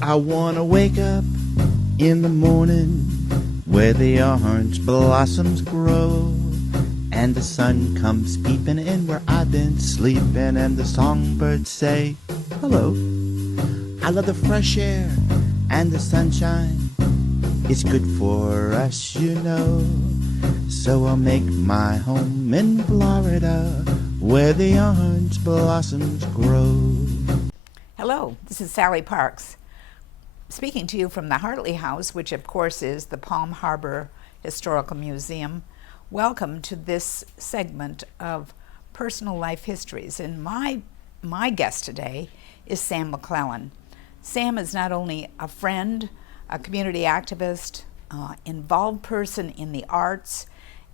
I wanna wake up in the morning where the orange blossoms grow, and the sun comes peeping in where I've been sleeping, and the songbirds say hello. I love the fresh air and the sunshine. It's good for us, you know. So I'll make my home in Florida where the orange blossoms grow. Hello, this is Sally Parks, speaking to you from the Hartley House, which of course is the Palm Harbor Historical Museum. Welcome to this segment of Personal Life Histories. And my guest today is Sam McClelland. Sam is not only a friend, a community activist, involved person in the arts,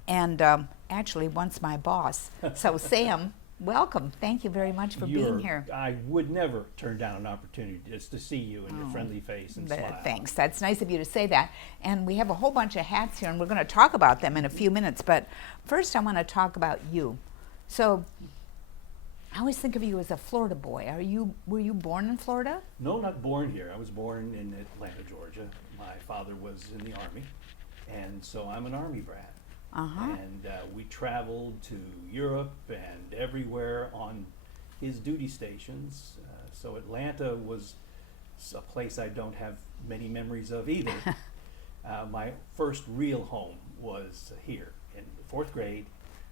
and actually once my boss. So Sam, welcome. Thank you very much for being here. I would never turn down an opportunity just to see you and your friendly face and smile. Thanks. That's nice of you to say that. And we have a whole bunch of hats here, and we're going to talk about them in a few minutes. But first, I want to talk about you. So I always think of you as a Florida boy. Were you born in Florida? No, not born here. I was born in Atlanta, Georgia. My father was in the Army, and so I'm an Army brat. And we traveled to Europe and everywhere on his duty stations. So Atlanta was a place I don't have many memories of either. My first real home was here in the fourth grade.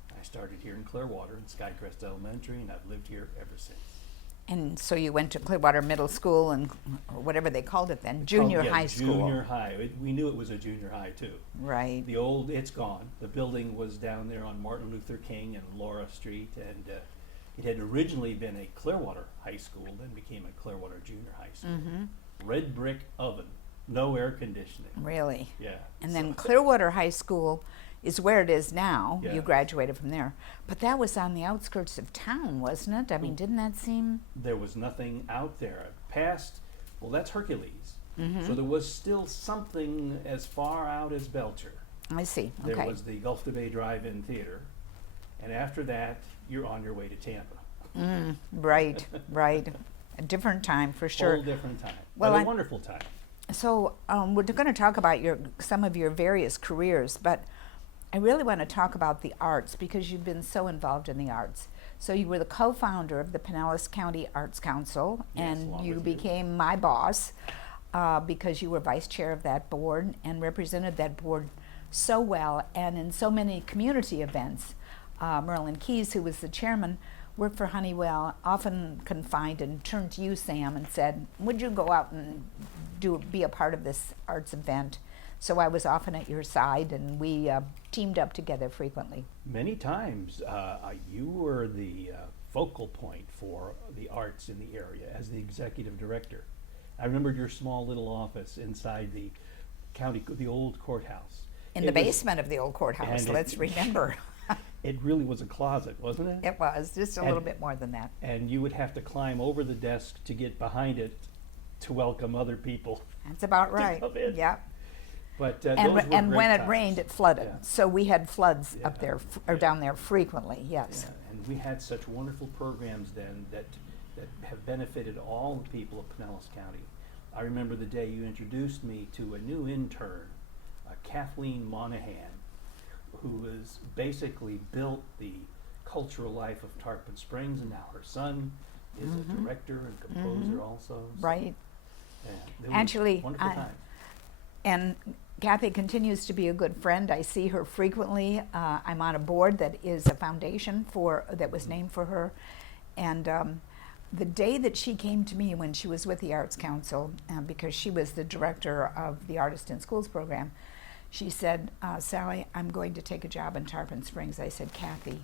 I started here in Clearwater in Skycrest Elementary, and I've lived here ever since. And so you went to Clearwater Middle School and or whatever they called it then, junior high school. Junior high. We knew it was a junior high too. Right. It's gone. The building was down there on Martin Luther King and Laura Street, and it had originally been a Clearwater High School, then became a Clearwater Junior High School. Red brick oven, no air conditioning. Really? Yeah. And then Clearwater High School is where it is now. Yeah. You graduated from there. But that was on the outskirts of town, wasn't it? I mean, didn't that seem? There was nothing out there. That's Hercules. So there was still something as far out as Belcher. I see. Okay. There was the Gulf to Bay Drive-In Theater. And after that, you're on your way to Tampa. Right. A different time for sure. Whole different time. Well, but a wonderful time. So we're going to talk about some of your various careers, but I really want to talk about the arts because you've been so involved in the arts. So you were the co-founder of the Pinellas County Arts Council, and you became my boss because you were vice chair of that board and represented that board so well and in so many community events. Merlin Keyes, who was the chairman, worked for Honeywell, often confined and turned to you, Sam, and said, would you go out and be a part of this arts event? So I was often at your side, and we teamed up together frequently. Many times. You were the focal point for the arts in the area as the executive director. I remembered your small little office inside the old courthouse. In the basement of the old courthouse, let's remember. It really was a closet, wasn't it? It was, just a little bit more than that. And you would have to climb over the desk to get behind it to welcome other people. That's about right. Yeah. But and when it times. rained, it flooded. Yeah. So we had floods up there or down there frequently. Yes. Yeah. And we had such wonderful programs then that have benefited all the people of Pinellas County. I remember the day you introduced me to a new intern, Kathleen Monahan, who has basically built the cultural life of Tarpon Springs, and now her son is a director and composer also. So, right. Yeah, Actually, wonderful time. And Kathy continues to be a good friend. I see her frequently. I'm on a board that is a foundation that was named for her. And the day that she came to me when she was with the Arts Council, because she was the director of the Artist in Schools program, she said, Sally, I'm going to take a job in Tarpon Springs. I said, Kathy,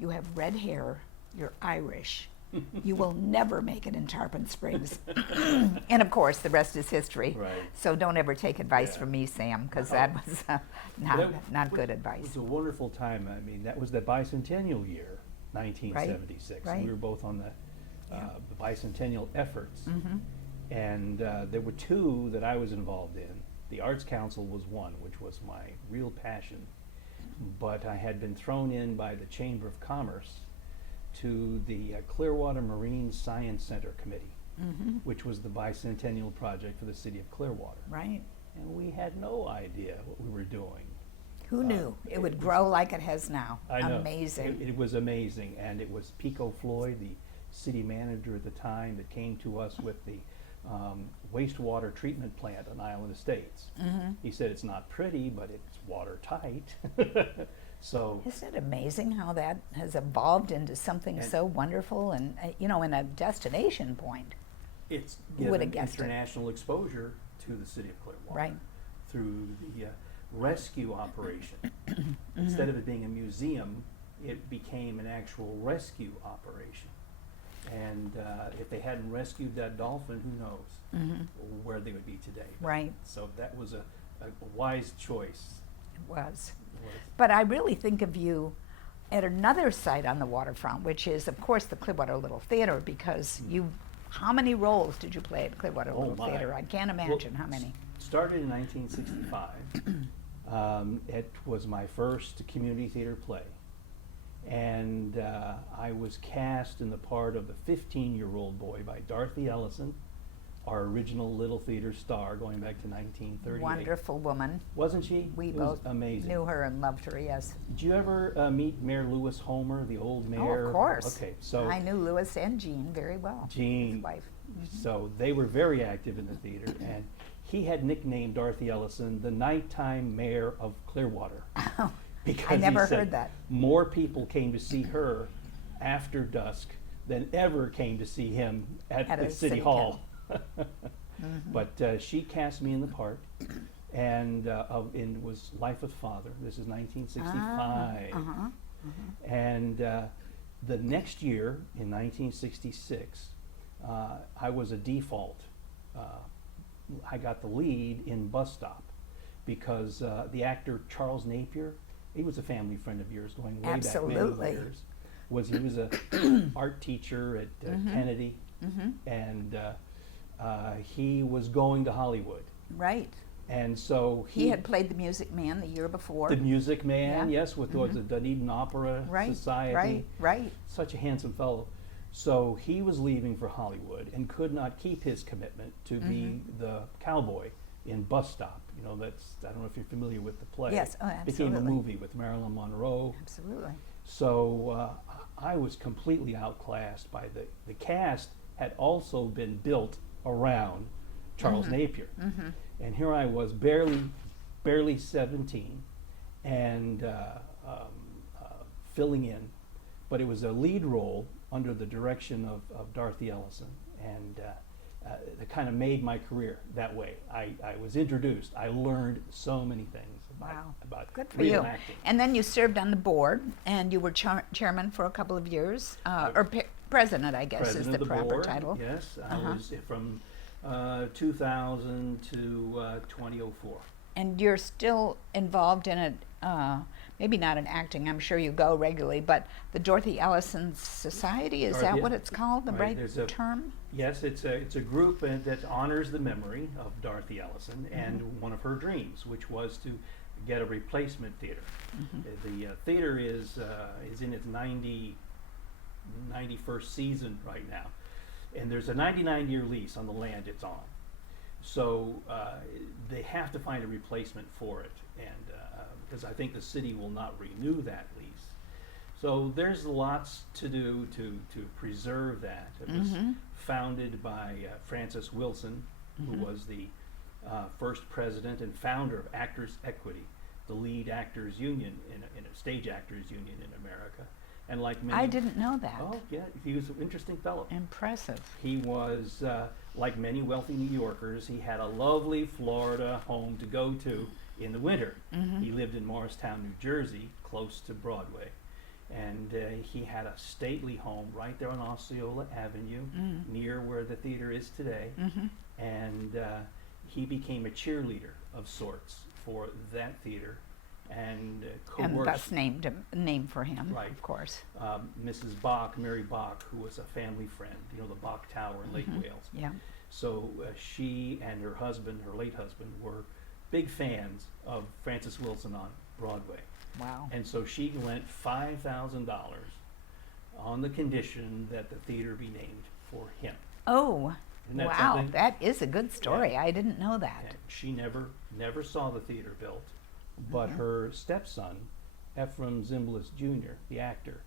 you have red hair, you're Irish. You will never make it in Tarpon Springs. And of course, the rest is history. Right. So don't ever take advice from me, Sam, because that was not good advice. It was a wonderful time. I mean, that was the bicentennial year, 1976. Right. We were both on the bicentennial efforts. And there were two that I was involved in. The Arts Council was one, which was my real passion. But I had been thrown in by the Chamber of Commerce to the Clearwater Marine Science Center Committee. which was the bicentennial project for the city of Clearwater. Right. And we had no idea what we were doing. Who knew it would grow like it has now? I know. Amazing. It was amazing, and it was Pico Floyd, the city manager at the time, that came to us with the wastewater treatment plant on Island Estates. He said it's not pretty, but it's watertight. So Isn't it amazing how that has evolved into something And- so wonderful and, in a destination point? it's Who would've given guessed it? international exposure to the city of Clearwater. Right. Through the rescue operation. Instead of it being a museum, it became an actual rescue operation. And if they hadn't rescued that dolphin, who knows where they would be today. Right. So that was a wise choice. It was. It was. But I really think of you at another site on the waterfront, which is, of course, the Clearwater Little Theater, because how many roles did you play at Clearwater Oh, Little my. Theater? I can't imagine how many. Started in 1965. It was my first community theater play. And I was cast in the part of the 15-year-old boy by Dorothy Ellison, our original Little Theater star going back to 1938. Wonderful woman. Wasn't she? We It was both amazing. knew her and loved her, yes. Did you ever meet Mayor Lewis Homer, the old Oh, mayor? of course. Okay, so I knew Louis and Jean very well. Jean. His wife. So they were very active in the theater, and he had nicknamed Dorothy Ellison the nighttime mayor of Clearwater. Because I never he said heard that. more people came to see her after dusk than ever came to see him at At the a city city hall. But she cast me in the part, and it was Life of Father. This is 1965. And the next year, in 1966, I was a default. I got the lead in Bus Stop because the actor Charles Napier, he was a family friend of yours going way Absolutely. back many years. He was a art teacher at Kennedy, and he was going to Hollywood. Right. And so He had played the Music Man the year before. the Music Man, Yeah. yes, with the Dunedin Opera Right, Society. right. Such a handsome fellow. So he was leaving for Hollywood and could not keep his commitment to be the cowboy in Bus Stop. You know, I don't know if you're familiar with the play. Yes, oh, Became a absolutely. movie with Marilyn Monroe. Absolutely. So I was completely outclassed by the cast had also been built around Charles Napier. And here I was, barely 17, and filling in. But it was a lead role under the direction of Dorothy Ellison, and that kind of made my career that way. I was introduced. I learned so many things about Good for real you. acting. And then you served on the board, and you were chairman for a couple of years, or president, I guess, President is the of the proper board, title. yes. I was from 2000 to 2004. And you're still involved in it, maybe not in acting, I'm sure you go regularly, but the Dorothy Ellison Society, is that Dorothy- what it's called, the right, right there's a- term? Yes, it's a group that honors the memory of Dorothy Ellison and one of her dreams, which was to get a replacement theater. The theater is in its 91st season right now, and there's a 99-year lease on the land it's on. So they have to find a replacement for it, and because I think the city will not renew that lease. So there's lots to do to preserve that. It was founded by Francis Wilson, who was the first president and founder of Actors Equity, the lead actors union in a stage actors union in America. And like many, I didn't know that. Oh yeah, he was an interesting fellow. Impressive. He was like many wealthy New Yorkers. He had a lovely Florida home to go to in the winter. He lived in Morristown, New Jersey, close to Broadway. And he had a stately home right there on Osceola Avenue, near where the theater is today. And he became a cheerleader of sorts for that theater, and And coerced thus named a name for him, Right. of course. Mrs. Bach, Mary Bach, who was a family friend, you know, the Bach Tower in Lake Wales. Yeah. So she and her husband, her late husband, were big fans of Francis Wilson on Broadway. Wow. And so she lent $5,000 on the condition that the theater be named for him. Oh, Isn't that Wow, something? that is a good story. I didn't know that. And she never saw the theater built, but her stepson, Ephraim Zimbalist Jr., the actor,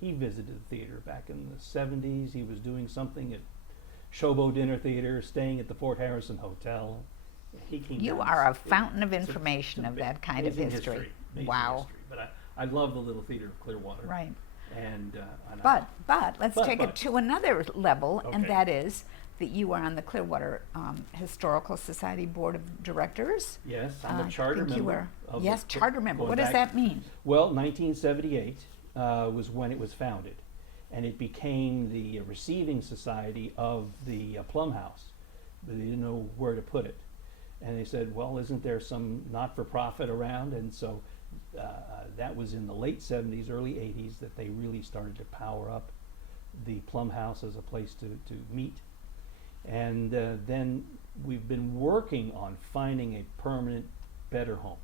he visited the theater back in the 70s. He was doing something at Showboat Dinner Theater, staying at the Fort Harrison Hotel. He came You down. are a It's- fountain of it's information it's of that kind of amazing history. amazing Wow. history. But I love the Little Theater of Clearwater. Right. And let's Take it to another level, and Okay. that is that you are on the Clearwater Historical Society Board of Directors. Yes, I'm a I charter think you member. were. of Yes, the- charter member. going What does back- that mean? Well, 1978 was when it was founded, and it became the receiving society of the Plum House. They didn't know where to put it, and they said, "Well, isn't there some not-for-profit around?" And so that was in the late 70s, early 80s that they really started to power up the Plum House as a place to meet. And then we've been working on finding a permanent, better home.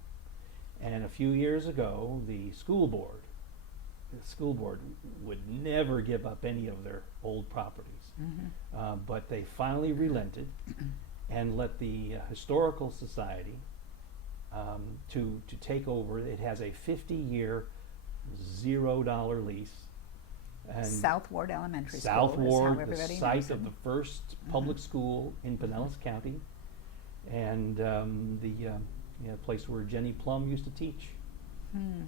And a few years ago, the school board would never give up any of their old properties. But they finally relented and let the Historical Society to take over. It has a 50-year, $0 lease. And South Ward Elementary South School. is how Ward, the everybody site knows of it. the first public school in Pinellas County, and the place where Jenny Plum used to teach.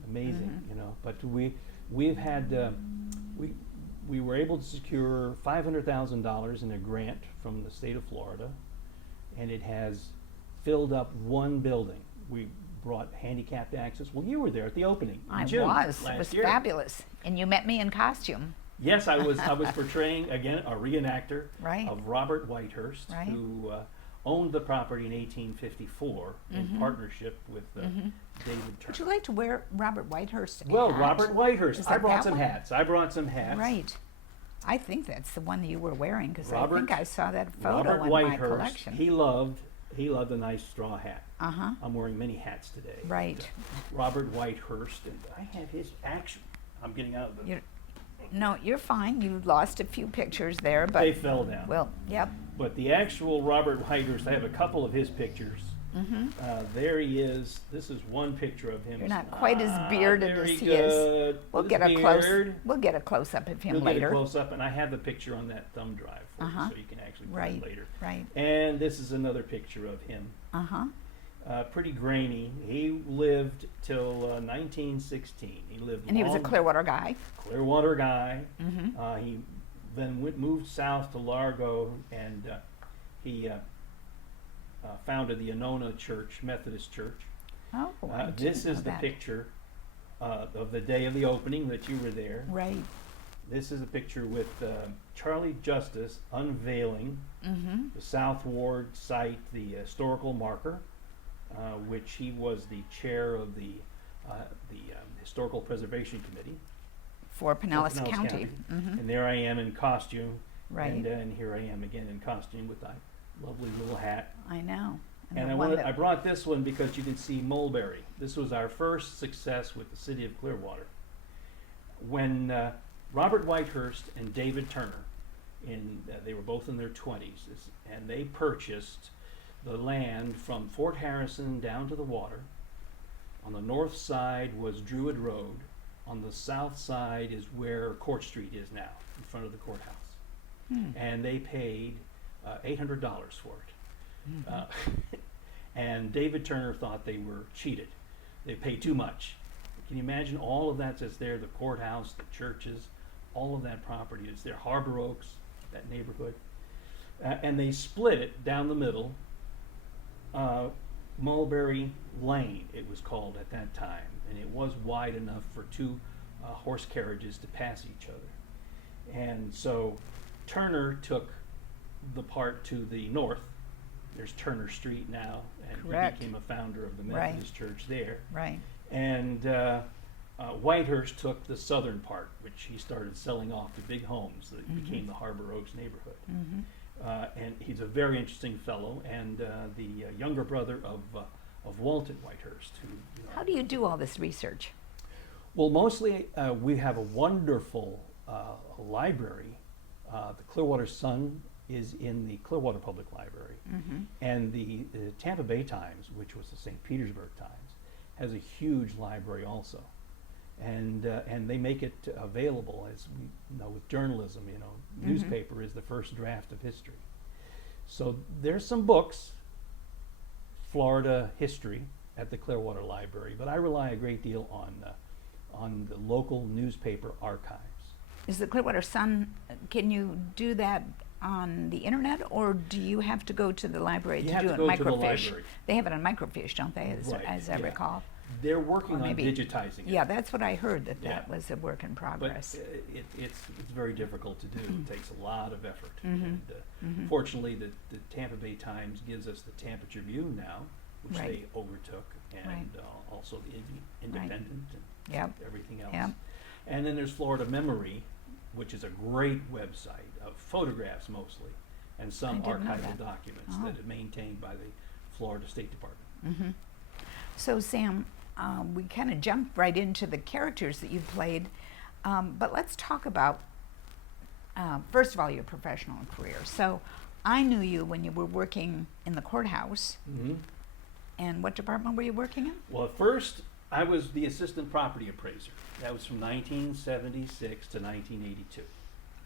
Amazing, you know. But we've had we were able to secure $500,000 in a grant from the state of Florida, and it has filled up one building. We brought handicapped access. Well, you were there at the opening. in I June was. It last was year. fabulous. And you met me in costume. Yes, I was portraying, again, a reenactor Right. of Robert Whitehurst, Right. who owned the property in 1854 in partnership with David Turner. Would you like to wear Robert Whitehurst's Well, hat? Robert Whitehurst. Is I that brought that some one? hats. I brought some hats. Right. I think that's the one you were wearing because I Robert- think I saw that photo Robert in my Whitehurst. collection. He loved a nice straw hat. Uh-huh. I'm wearing many hats today. Right. Robert Whitehurst, and I have his actual. I'm getting out of the. No, you're fine. You lost a few pictures there, but They fell down. well, yep. But the actual Robert Whitehurst, I have a couple of his pictures. There he is. This is one picture of him. You're not quite as bearded very as he is. good. We'll With get his a close. beard. We'll get a close up of him We'll later. get a close up, and I have the picture on that thumb drive for Uh-huh. you, so you can actually put Right. it later. Right. And this is another picture of him. Uh huh. Pretty grainy. He lived till 1916. He lived. And he was a long- Clearwater guy. Clearwater guy. Mm-hmm. He then moved south to Largo, and he founded the Annona Church, Methodist Church. Oh, I didn't This know is the that. picture of the day of the opening that you were there. Right. This is a picture with Charlie Justice unveiling Mm-hmm. the South Ward site, the historical marker, which he was the chair of the Historical Preservation Committee. For for Pinellas County. Mm-hmm. And there I am in costume. Right. And here I am again in costume with that lovely little hat. I know. And the I one wanted, that- I brought this one because you can see Mulberry. This was our first success with the city of Clearwater. When Robert Whitehurst and David Turner, they were both in their 20s, and they purchased the land from Fort Harrison down to the water. On the north side was Druid Road. On the south side is where Court Street is now, in front of the courthouse. And they paid $800 for it. And David Turner thought they were cheated. They paid too much. Can you imagine all of that's there, the courthouse, the churches, all of that property is there, Harbor Oaks, that neighborhood. And they split it down the middle. Mulberry Lane, it was called at that time, and it was wide enough for two horse carriages to pass each other. And so Turner took the part to the north. There's Turner Street now, and Correct. he became a founder of the Right. Methodist Church there. Right. And Whitehurst took the southern part, which he started selling off to big homes that became the Harbor Oaks neighborhood. And he's a very interesting fellow, and the younger brother of Walton Whitehurst. Who, How do you do all this research? well, mostly we have a wonderful library. The Clearwater Sun is in the Clearwater Public Library. Mm-hmm. And the Tampa Bay Times, which was the St. Petersburg Times, has a huge library also. And they make it available, as we know with journalism, you know, Mm-hmm. newspaper is the first draft of history. So there's some books, Florida history, at the Clearwater Library, but I rely a great deal on the local newspaper archives. Is the Clearwater Sun, can you do that on the internet, or do you have to go to the library You to have do to it go in to the microfiche? library. They have it on microfiche, don't they, Right, as I yeah. recall? They're working Or on maybe- digitizing it. Yeah, that's what I heard, that Yeah. was a work in But progress. it's very difficult to do. It takes a lot of effort. Mhm. And Mhm. fortunately, the Tampa Bay Times gives us the Tampa Tribune now, which Right. they overtook, and Right. Also the Independent and Yep. everything else. Yep. And then there's Florida Memory, which is a great website of photographs mostly, and some I didn't know archival that. documents Oh. that are maintained by the Florida State Department. Mm-hmm. So Sam, we kind of jumped right into the characters that you played, but let's talk about, first of all, your professional career. So I knew you when you were working in the courthouse, Mm-hmm. and what department were you working in? Well, at first, I was the assistant property appraiser. That was from 1976 to 1982.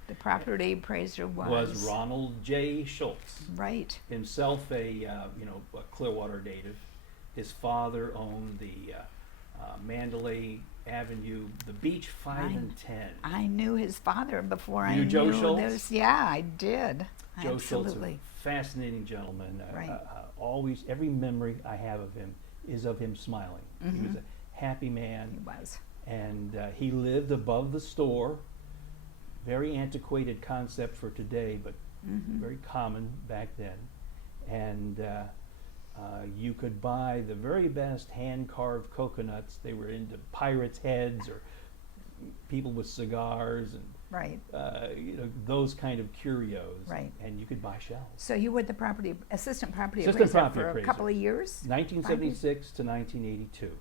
The property appraiser Was Ronald J. Schultz, right. himself a Clearwater native. His father owned the Mandalay Avenue, the Beach 5 Right. and 10. I knew his father before I You knew knew Joe Schultz? this. Yeah, I did. Joe Schultz, Absolutely. a fascinating gentleman. Right. Always, every memory I have of him is of him smiling. He was Mhm. a happy man. He was. And he lived above the store. Very antiquated concept for today, but Mhm. very common back then. And you could buy the very best hand-carved coconuts. They were into pirates' heads or people with cigars and Right. those kind of curios. Right. And you could buy shells. So you were the assistant property Assistant appraiser property for a appraiser. couple of years? 1976 to 1982.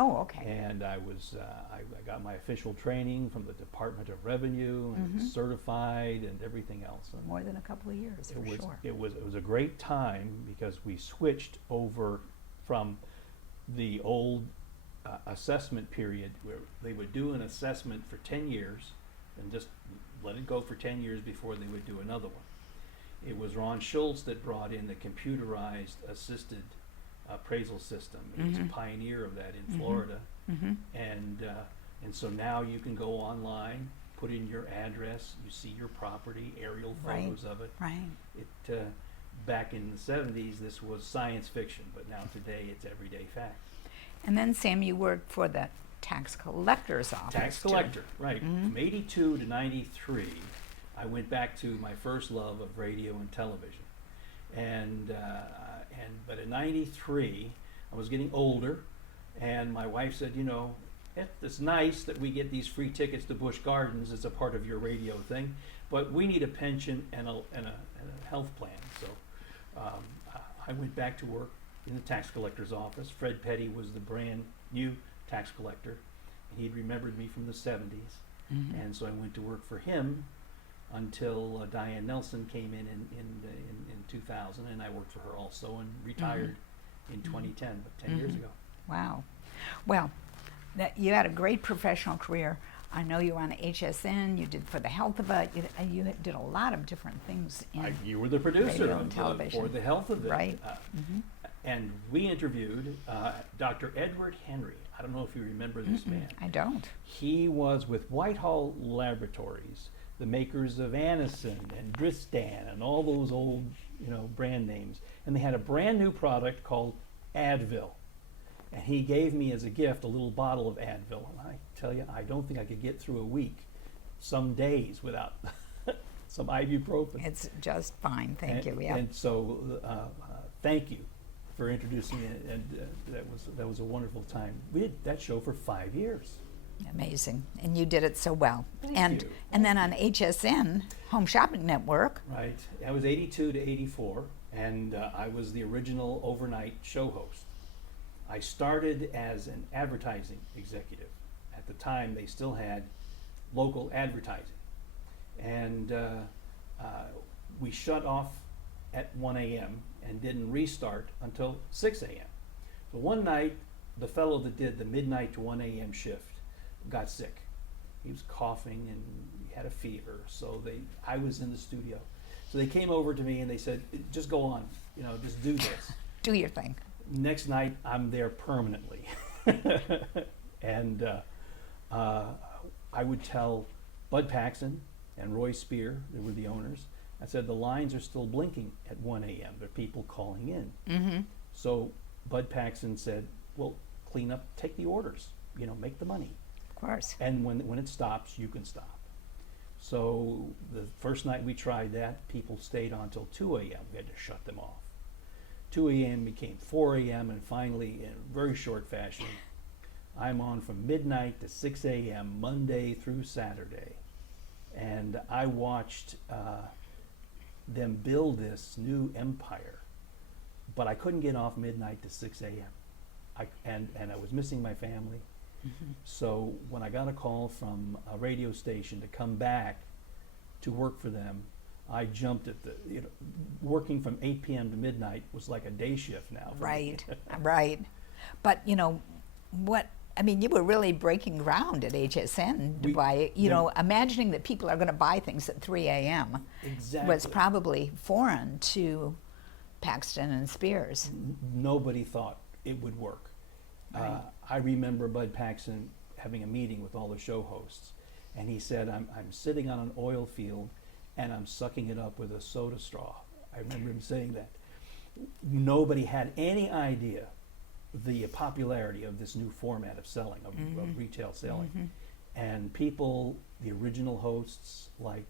Oh, okay. And I was, I got my official training from the Department of Revenue and Mhm. certified and everything else. And More than a couple of years, for sure. it was a great time because we switched over from the old assessment period where they would do an assessment for 10 years and just let it go for 10 years before they would do another one. It was Ron Schultz that brought in the computerized assisted appraisal system. He was a Mhm. pioneer of that in Mhm. Florida. Mm-hmm. And so now you can go online, put in your address, you see your property, aerial Right. photos of it. Right. Back in the 70s, this was science fiction, but now today it's everyday fact. And then, Sam, you worked for the tax collector's office. Tax too. collector, right. Mhm. From 82 to 93, I went back to my first love of radio and television. But in 93, I was getting older, and my wife said, you know, it's nice that we get these free tickets to Busch Gardens as a part of your radio thing, but we need a pension and a health plan. So I went back to work in the tax collector's office. Fred Petty was the brand new tax collector, and he'd remembered me from the 70s. Mhm. And so I went to work for him until Diane Nelson came in 2000, and I worked for her also and retired in 2010, but 10 years Mhm. ago. Wow. Well, you had a great professional career. I know you were on HSN. You did for the health of it. You did a lot of different things. You were the producer radio and of television. For the Health of It. Right. Mhm. And we interviewed Dr. Edward Henry. I don't know if you remember this Mm-mm, man. I don't. He was with Whitehall Laboratories, the makers of Anacin and Dristan and all those old, brand names. And they had a brand new product called Advil. And he gave me as a gift a little bottle of Advil. And I tell you, I don't think I could get through a week, some days without some ibuprofen. It's just fine. Thank you. Yeah. And so, thank you for introducing me, and that was a wonderful time. We did that show for 5 years. Amazing. And you did it so well. Thank and you. and then on HSN, Home Shopping Network. Right. That was 82 to 84, and I was the original overnight show host. I started as an advertising executive. At the time, they still had local advertising. And we shut off at 1 a.m. and didn't restart until 6 a.m. So one night, the fellow that did the midnight to 1 a.m. shift got sick. He was coughing and he had a fever. So I was in the studio. So they came over to me and they said, just go on, just do this. Do your thing. Next night, I'm there permanently. And I would tell Bud Paxson and Roy Spear, they were the owners, I said, the lines are still blinking at 1 a.m. There are people calling in. Mm-hmm. So Bud Paxson said, well, clean up, take the orders, make the money. Of course. And when it stops, you can stop. So the first night we tried that, people stayed on till 2 a.m. We had to shut them off. 2 a.m. became 4 a.m. and finally, in very short fashion, I'm on from midnight to 6 a.m. Monday through Saturday. And I watched them build this new empire, but I couldn't get off midnight to 6 a.m. And I was missing my family. Mm-hmm. So when I got a call from a radio station to come back to work for them, I jumped at working from 8 p.m. to midnight was like a day shift now. For Right, me. right. But you were really breaking ground at HSN by, imagining that people are going to buy things at 3 a.m. Exactly. was probably foreign to Paxton and Spears. Nobody thought it would work. Right. I remember Bud Paxson having a meeting with all the show hosts, and he said, I'm sitting on an oil field and I'm sucking it up with a soda straw. I remember him saying that. Nobody had any idea the popularity of this new format of selling, of retail selling. Mm-hmm. And people, the original hosts like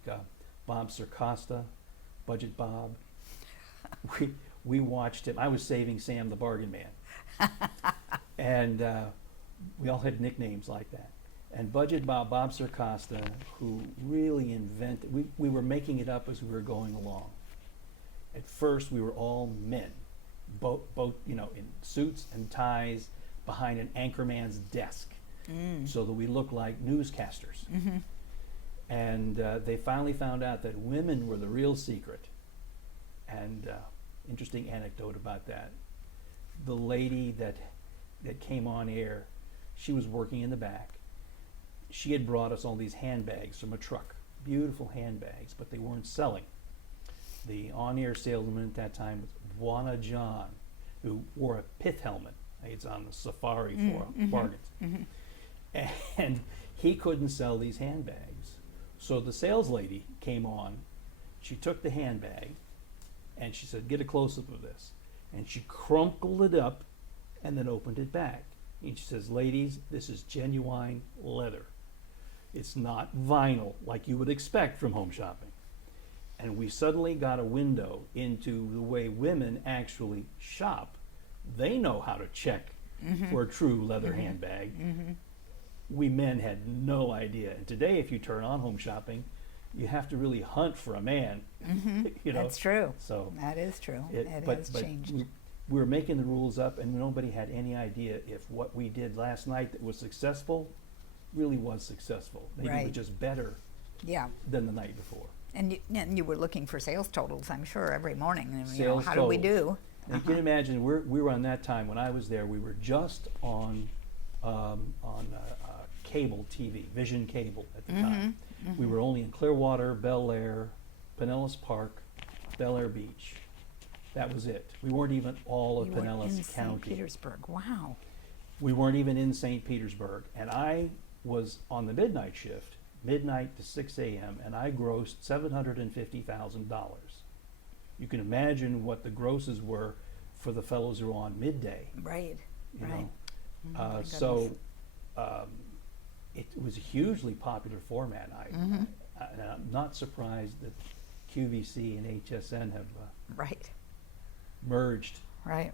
Bob Circosta, Budget Bob, we watched him. I was saving Sam the Bargain Man. And we all had nicknames like that. And Budget Bob, Bob Circosta, who really invented, we were making it up as we were going along. At first, we were all men, both in suits and ties behind an anchorman's desk, so that we looked like newscasters. Mm-hmm. And they finally found out that women were the real secret. And interesting anecdote about that. The lady that came on air, she was working in the back. She had brought us all these handbags from a truck, beautiful handbags, but they weren't selling. The on-air salesman at that time was Wana John, who wore a pith helmet. It's on the safari for bargains. Mm-hmm. And he couldn't sell these handbags. So the sales lady came on, she took the handbag, and she said, get a close-up of this. And she crumpled it up and then opened it back. And she says, ladies, this is genuine leather. It's not vinyl like you would expect from home shopping. And we suddenly got a window into the way women actually shop. They know how to check for a true leather handbag. Mm-hmm. We men had no idea. And today, if you turn on home shopping, you have to really hunt for a man. Mm-hmm. That's true. So that is true. It has changed. We were making the rules up, and nobody had any idea if what we did last night that was successful really was successful. Maybe it was just better than the night before. And you were looking for sales totals, I'm sure, every morning. How Totals. do we do? And you can imagine, we were on that time when I was there. We were just on cable TV, Vision Cable at the time. We were only in Clearwater, Bel Air, Pinellas Park, Bel Air Beach. That was it. We weren't even all of Pinellas County. St. Petersburg. Wow. We weren't even in St. Petersburg. And I was on the midnight shift, midnight to 6 a.m., and I grossed $750,000. You can imagine what the grosses were for the fellows who were on midday. Right, right. So it was a hugely popular format. And I'm not surprised that QVC and HSN have merged. Right.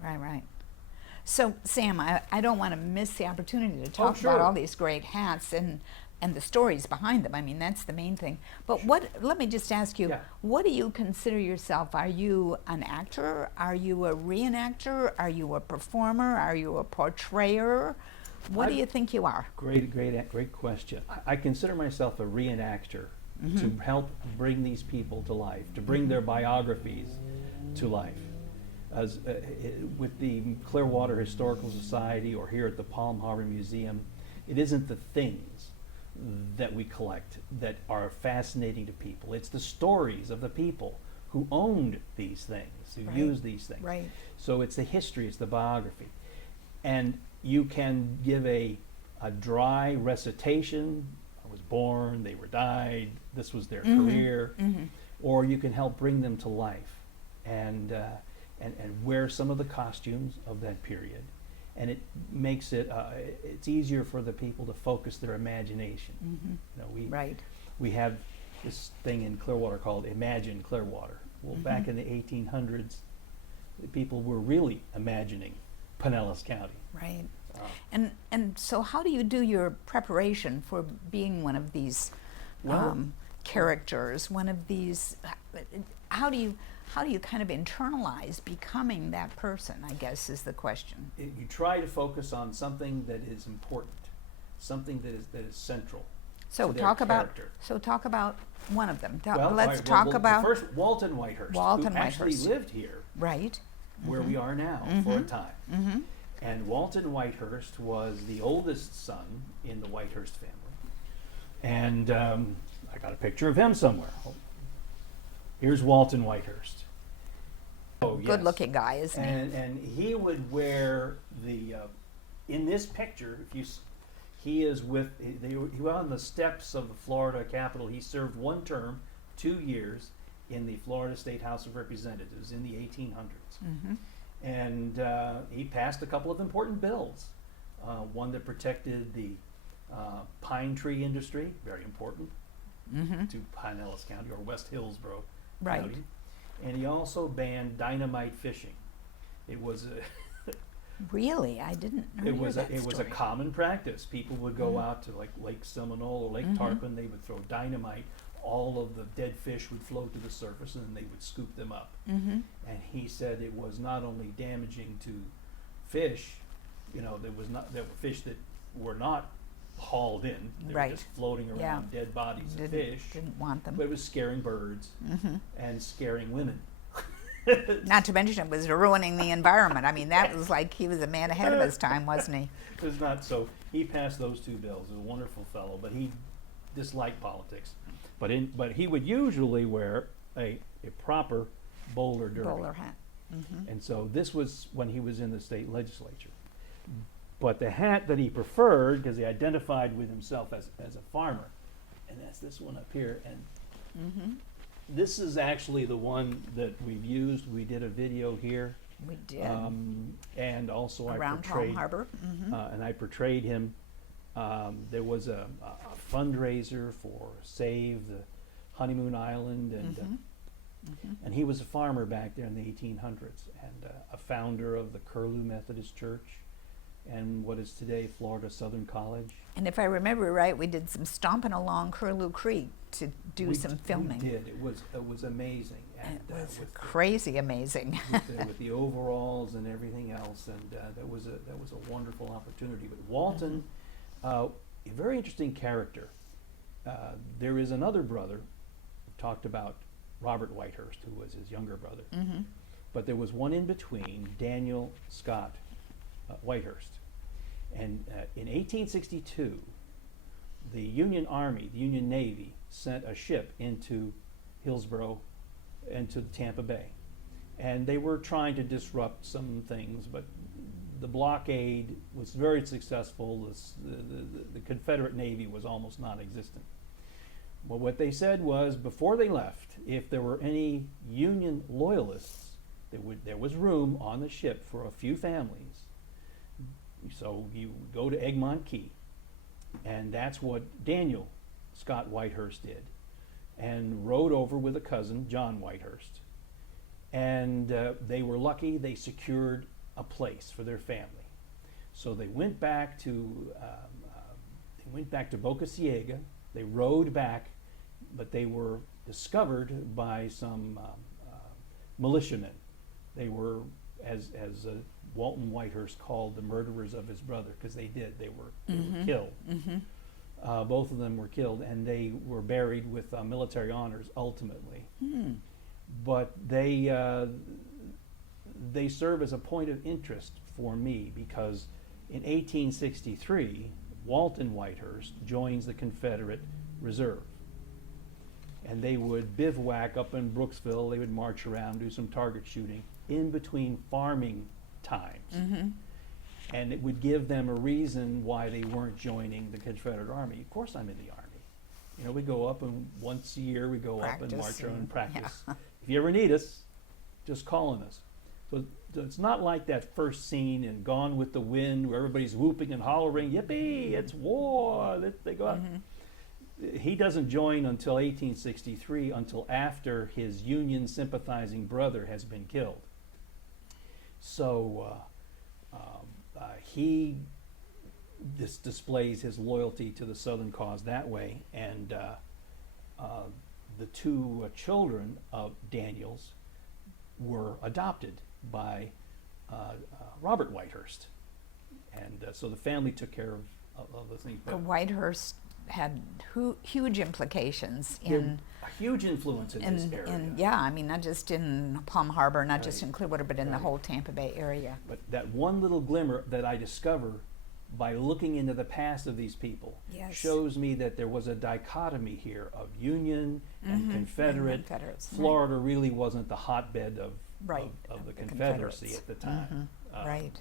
So, Sam, I don't want to miss the opportunity to talk about all these great hats and the stories behind them. I mean, that's the main thing. But let me just ask you, what do you consider yourself? Are you an actor? Are you a reenactor? Are you a performer? Are you a portrayer? What do you think you are? Great question. I consider myself a reenactor to help bring these people to life, to bring their biographies to life. As with the Clearwater Historical Society or here at the Palm Harbor Museum, it isn't the things that we collect that are fascinating to people. It's the stories of the people who owned these things, who used these things. Right. So it's the history, it's the biography. And you can give a dry recitation. I was born, they were died, this was their career. Or you can help bring them to life and wear some of the costumes of that period. And it makes it, it's easier for the people to focus their imagination. You know, we have this thing in Clearwater called Imagine Clearwater. Well, back in the 1800s, the people were really imagining Pinellas County. Right. And so how do you do your preparation for being one of these characters, one of these, how do you kind of internalize becoming that person, I guess is the question. You try to focus on something that is important, something that is central. So talk about one of them. Let's talk about the first, Walton Whitehurst, who actually lived here, right, where we are now for a time. And Walton Whitehurst was the oldest son in the Whitehurst family. And I got a picture of him somewhere. Here's Walton Whitehurst. Oh, yes. Good-looking guy, isn't he? And he would wear the in this picture. He is with he was on the steps of the Florida Capitol. He served one term, 2 years, in the Florida State House of Representatives in the 1800s. And he passed a couple of important bills. One that protected the pine tree industry, very important to Pinellas County or West Hillsborough County. And he also banned dynamite fishing. It was a really, I didn't know it was that it was a common practice. People would go out to like Lake Seminole or Lake Tarpon. They would throw dynamite. All of the dead fish would float to the surface, and then they would scoop them up. And he said it was not only damaging to fish. You know, there were fish that were not hauled in. They were just floating around, dead bodies of fish. Didn't want them. But it was scaring birds and scaring women. Not to mention it was ruining the environment. I mean, that was like he was a man ahead of his time, wasn't he? It was not so. He passed those two bills. He was a wonderful fellow, but he disliked politics. But he would usually wear a proper bowler derby. Bowler hat. And so this was when he was in the state legislature. But the hat that he preferred, because he identified with himself as a farmer, and that's this one up here. And this is actually the one that we've used. We did a video here. We did. And also around Palm Harbor. And I portrayed him. There was a fundraiser for Save the Honeymoon Island, and he was a farmer back there in the 1800s, and a founder of the Curlew Methodist Church, and what is today Florida Southern College. And if I remember right, we did some stomping along Curlew Creek to do some filming. We did. It was amazing. And, it was crazy amazing. with the overalls and everything else, and that was a wonderful opportunity. But Walton, a very interesting character. There is another brother. We talked about Robert Whitehurst, who was his younger brother. But there was one in between, Daniel Scott Whitehurst. And in 1862, the Union Army, the Union Navy, sent a ship into Hillsborough, into Tampa Bay. And they were trying to disrupt some things, but the blockade was very successful. The Confederate Navy was almost non-existent. Well, what they said was, before they left, if there were any Union loyalists, there was room on the ship for a few families. So you go to Egmont Key, and that's what Daniel Scott Whitehurst did, and rode over with a cousin, John Whitehurst. And they were lucky; they secured a place for their family. So they went back to Boca Ciega. They rode back, but they were discovered by some militiamen. They were, as Walton Whitehurst called, the murderers of his brother, because they were killed. Both of them were killed, and they were buried with military honors ultimately. But they serve as a point of interest for me because in 1863, Walton Whitehurst joins the Confederate Reserve. And they would bivouac up in Brooksville. They would march around, do some target shooting in between farming times. And it would give them a reason why they weren't joining the Confederate Army. Of course I'm in the Army. You know, we go up and once a year we go up and march around and practice. If you ever need us, just call on us. So it's not like that first scene in Gone with the Wind where everybody's whooping and hollering, yippee, it's war. They go out. He doesn't join until 1863, until after his Union sympathizing brother has been killed. So he displays his loyalty to the Southern cause that way, and the two children of Daniels were adopted by Robert Whitehurst, and so the family took care of the thing. The Whitehurst had huge implications a huge influence in this area. I mean, not just in Palm Harbor, not just in Clearwater, but in the whole Tampa Bay area. But that one little glimmer that I discover by looking into the past of these people shows me that there was a dichotomy here of Union and Confederate. And Confederates. Florida really wasn't the hotbed of the Confederacy at the time. Right.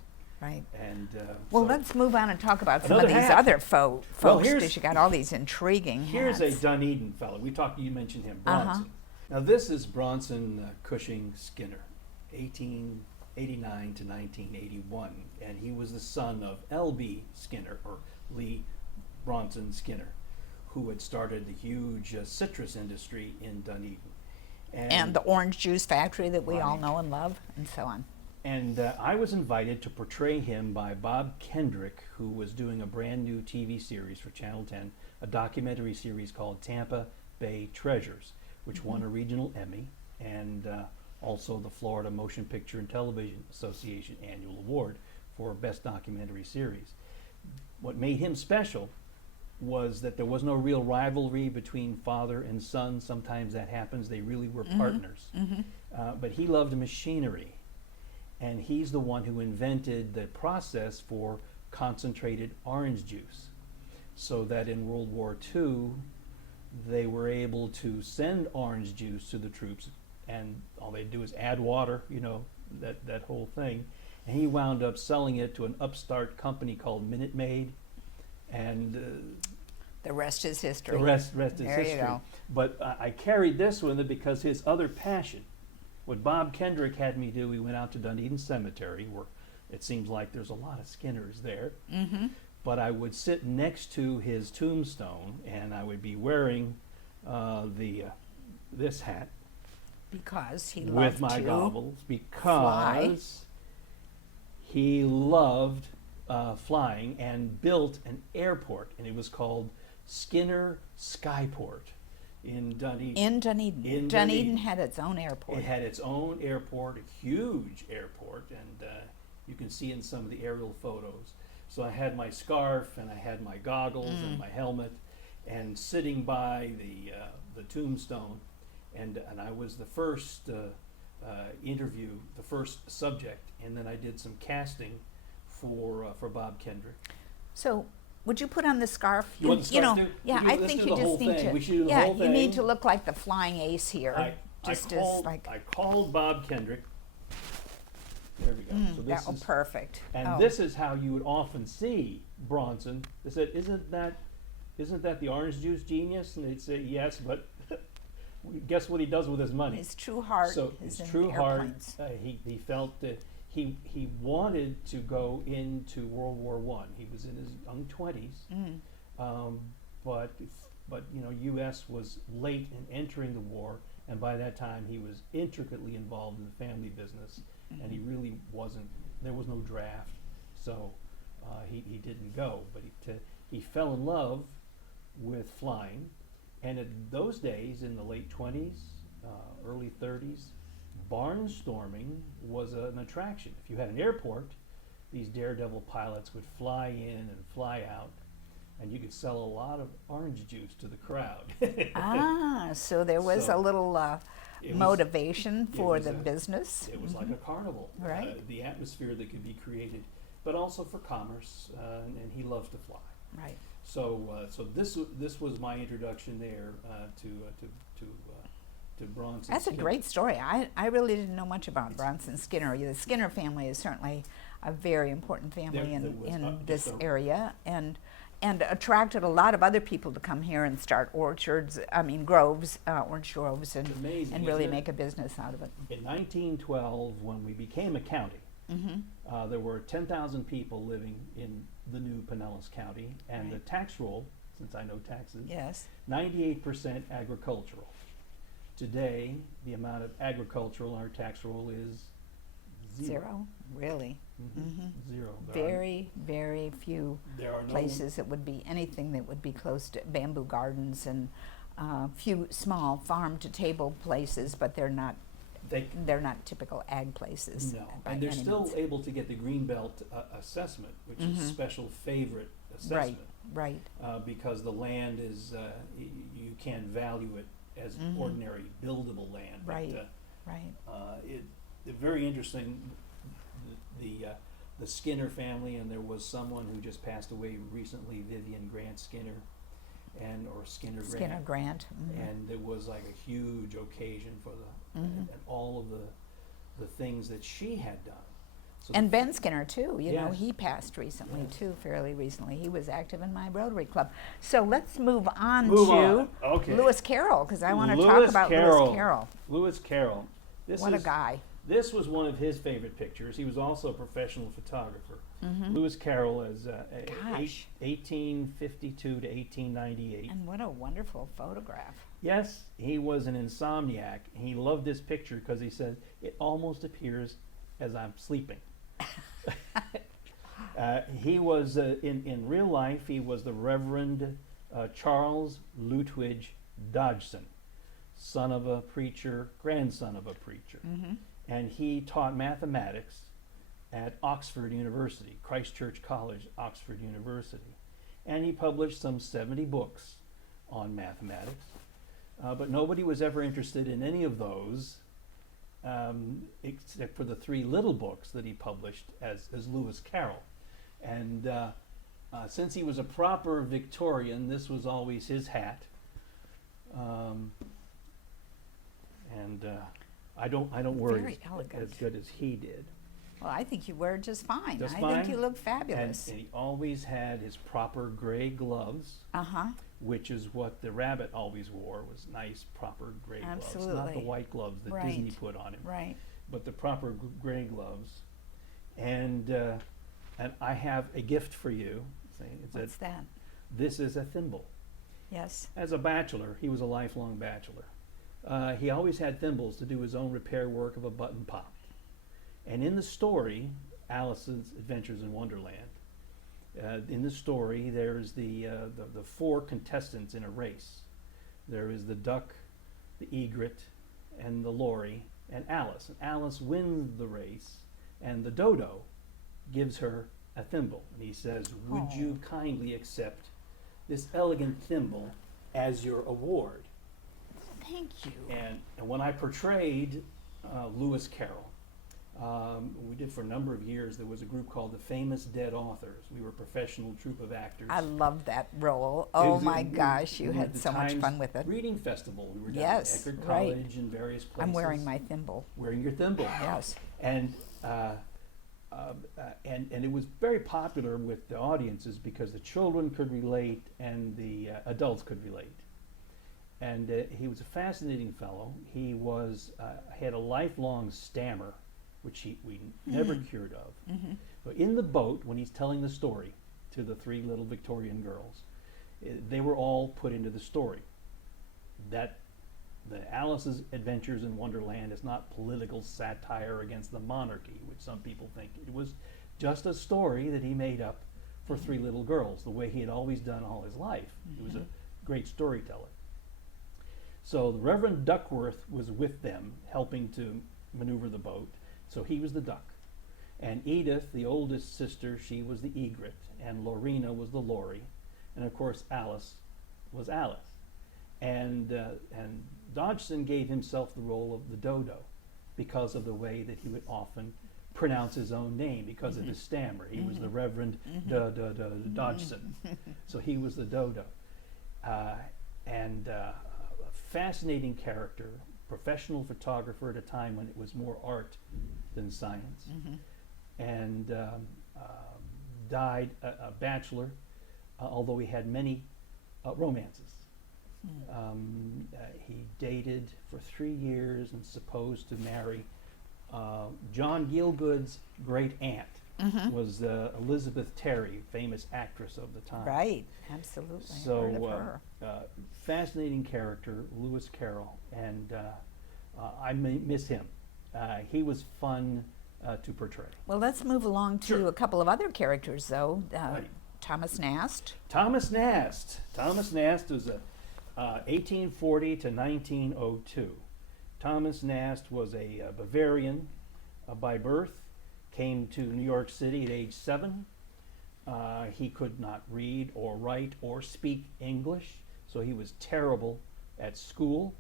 And well, so let's move on and talk about some of these hat. other folks, because you got all these intriguing Here's hats. a Dunedin fellow. You mentioned him, Bronson. Now this is Bronson Cushing Skinner, 1889 to 1981, and he was the son of L.B. Skinner, or Lee Bronson Skinner, who had started the huge citrus industry in Dunedin. And the orange juice factory that we all know and love, and so on. And I was invited to portray him by Bob Kendrick, who was doing a brand new TV series for Channel 10, a documentary series called Tampa Bay Treasures, which won a regional Emmy and also the Florida Motion Picture and Television Association Annual Award for Best Documentary Series. What made him special was that there was no real rivalry between father and son. Sometimes that happens. They really were partners. But he loved machinery. And he's the one who invented the process for concentrated orange juice, so that in World War II, they were able to send orange juice to the troops, and all they do is add water, that whole thing. And he wound up selling it to an upstart company called Minute Maid, and the rest is history. The rest is there history. You go. But I carried this with him because his other passion, what Bob Kendrick had me do, we went out to Dunedin Cemetery, where it seems like there's a lot of Skinners there. But I would sit next to his tombstone, and I would be wearing this hat because he loved with my goggles, because he loved flying and built an airport, and it was called Skinner Skyport. In Dunedin. Dunedin had its own airport. It had its own airport, a huge airport, and you can see in some of the aerial photos. So I had my scarf, and I had my goggles and my helmet, and sitting by the tombstone, and I was the first interview, the first subject, and then I did some casting for Bob Kendrick. So. Would you put on the scarf? You want the scarf too? I think you just need to. We should do the whole thing. You need to look like the flying ace here. I called Bob Kendrick. There we go. So this is perfect. And this is how you would often see Bronson. They said, "Isn't that the orange juice genius?" And they'd say, "Yes, but guess what he does with his money?" His true heart. So his true heart. He felt that. He wanted to go into World War I. He was in his young 20s, but U.S. was late in entering the war, and by that time he was intricately involved in the family business, and he really wasn't. There was no draft, so he didn't go. But he fell in love with flying, and in those days, in the late 20s, early 30s. Barnstorming was an attraction. If you had an airport, these daredevil pilots would fly in and fly out and you could sell a lot of orange juice to the crowd. So there was So, a little it was- motivation it for was the a- business. It was like a carnival. Right. The atmosphere that could be created, but also for commerce, and he loves to fly. Right. So this was my introduction there to Bronson. That's a Skinner. great story. I really didn't know much about Bronson Skinner. The Skinner family is certainly a very important family There was, in just this a- area, and attracted a lot of other people to come here and start orchards. I mean groves, orange groves, and It's amazing, and really isn't it? make a business out of it. In 1912, when we became a county, there were 10,000 people living in the new Pinellas County, and the Right. tax roll, since I know taxes, Yes. 98% agricultural. Today, the amount of agricultural on our tax roll is Zero. Really. Zero. Very, very few There are no places that would be anything that would be close to bamboo gardens, and few small farm to table places, but they're not typical ag places. No, by and they're any still means. able to get the Greenbelt assessment, which is special favorite assessment, Right. because the land is you can't value it as ordinary buildable land. But, Right. Right. It very interesting. The Skinner family, and there was someone who just passed away recently, Vivian Grant Skinner, or Skinner Grant. Skinner Grant. And it was like a huge occasion for and all of the things that she had done. So And Ben Skinner too. You know, Yes. he passed recently Yes. too, fairly recently. He was active in my Rotary Club. So let's move on Move to on. Okay. Lewis Carroll, because I want to talk Lewis about Carroll. Lewis Carroll. Lewis Carroll. What a guy. This was one of his favorite pictures. He was also a professional photographer. Lewis Carroll is Gosh. 1852 to 1898. And what a wonderful photograph. Yes, he was an insomniac. He loved this picture because he said, it almost appears as I'm sleeping. He was, in real life, he was the Reverend Charles Lutwidge Dodgson, son of a preacher, grandson of a preacher. And he taught mathematics at Oxford University, Christ Church College, Oxford University. And he published some 70 books on mathematics. But nobody was ever interested in any of those, except for the 3 little books that he published as Lewis Carroll. And since he was a proper Victorian, this was always his hat. I don't wear Very it elegant. as good as he did. Well, I think you wear just fine. Just I fine. think you look And fabulous. he always had his proper gray gloves, Uh-huh. which is what the rabbit always wore, was nice, proper gray gloves. Not the Absolutely. white gloves that Right. Disney put on him, Right. but the proper gray gloves. And I have a gift for you. What's that? This is a thimble. Yes. As a bachelor, he was a lifelong bachelor. He always had thimbles to do his own repair work of a button pop. And in the story, Alice's Adventures in Wonderland, in the story, there's the 4 contestants in a race. There is the duck, the egret, and the lorry, and Alice. And Alice wins the race, and the dodo gives her a thimble. And he says, would you kindly accept this elegant thimble as your award? Thank you. And when I portrayed Lewis Carroll, we did for a number of years, there was a group called the Famous Dead Authors. We were a professional troupe of actors. I loved that role. It Oh was my a- gosh, you we had the so much Times fun with it. Reading Festival. We were down Yes, at Eckerd right. College and various places. I'm wearing my thimble. Wearing your thimble. Yes. And it was very popular with the audiences because the children could relate and the adults could relate. And he was a fascinating fellow. He was had a lifelong stammer, which we never cured of. But in the boat, when he's telling the story to the 3 little Victorian girls, they were all put into the story. That the Alice's Adventures in Wonderland is not political satire against the monarchy, which some people think. It was just a story that he made up for 3 little girls, the way he had always done all his life. He was a great storyteller. So the Reverend Duckworth was with them, helping to maneuver the boat. So he was the duck. And Edith, the oldest sister, she was the egret, and Lorena was the lorry. and of course Alice was Alice. And Dodgson gave himself the role of the dodo because of the way that he would often pronounce his own name because of his stammer. He was the Reverend Dodgson, so he was the dodo. And a fascinating character, professional photographer at a time when it was more art than science, and died a bachelor, although he had many romances. He dated for 3 years and supposed to marry John Gielgud's great aunt. Was Elizabeth Terry, famous actress of the time. Right, absolutely. Heard of her. Fascinating character, Lewis Carroll, and I miss him. He was fun to portray. Well, let's move along to Sure. a couple of other characters, though. Right. Thomas Nast. Thomas Nast. Thomas Nast was 1840 to 1902. Thomas Nast was a Bavarian by birth, came to New York City at age 7. He could not read or write or speak English, so he was terrible at school,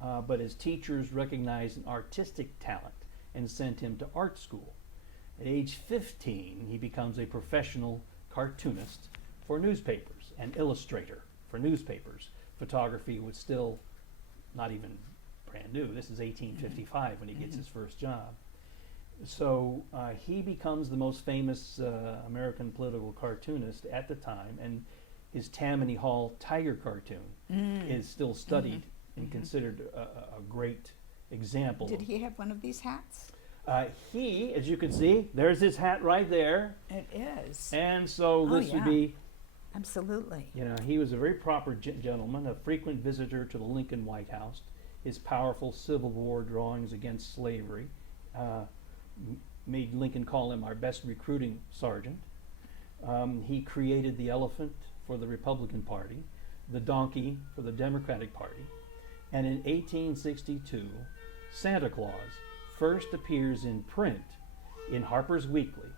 but his teachers recognized an artistic talent and sent him to art school. At age 15, he becomes a professional cartoonist for newspapers, an illustrator for newspapers. Photography was still not even brand new. This is 1855 when he gets his first job. So he becomes the most famous American political cartoonist at the time, and his Tammany Hall tiger cartoon is still studied and considered a great example. Did he have one of these hats? He, as you can see, there's his hat right there. It is. And so this would yeah. be, Absolutely. you know, he was a very proper gentleman, a frequent visitor to the Lincoln White House. His powerful Civil War drawings against slavery made Lincoln call him our best recruiting sergeant. He created the elephant for the Republican Party, the donkey for the Democratic Party, and in 1862, Santa Claus first appears in print in Harper's Weekly.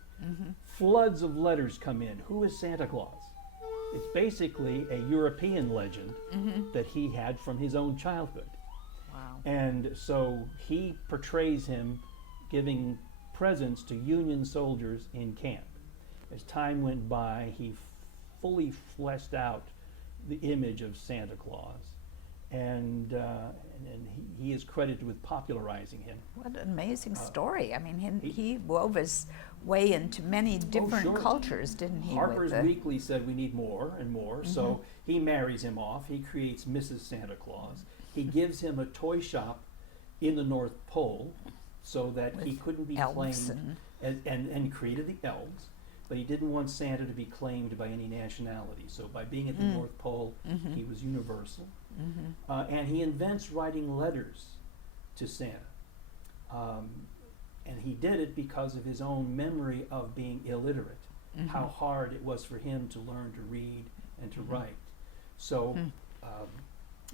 Floods of letters come in. Who is Santa Claus? It's basically a European legend that he had from his own childhood. Wow. And so he portrays him giving presents to Union soldiers in camp. As time went by, he fully fleshed out the image of Santa Claus, and he is credited with popularizing him. What an amazing story. I mean, he wove his way into many different sure. cultures, didn't he? Harper's Weekly said we need more and more, so he marries him off. He creates Mrs. Santa Claus. He gives him a toy shop in the North Pole so that he couldn't be elves claimed, and created the elves, but he didn't want Santa to be claimed by any nationality. So by being at the North Pole, he was universal. And he invents writing letters to Santa. And he did it because of his own memory of being illiterate, how hard it was for him to learn to read and to write. So,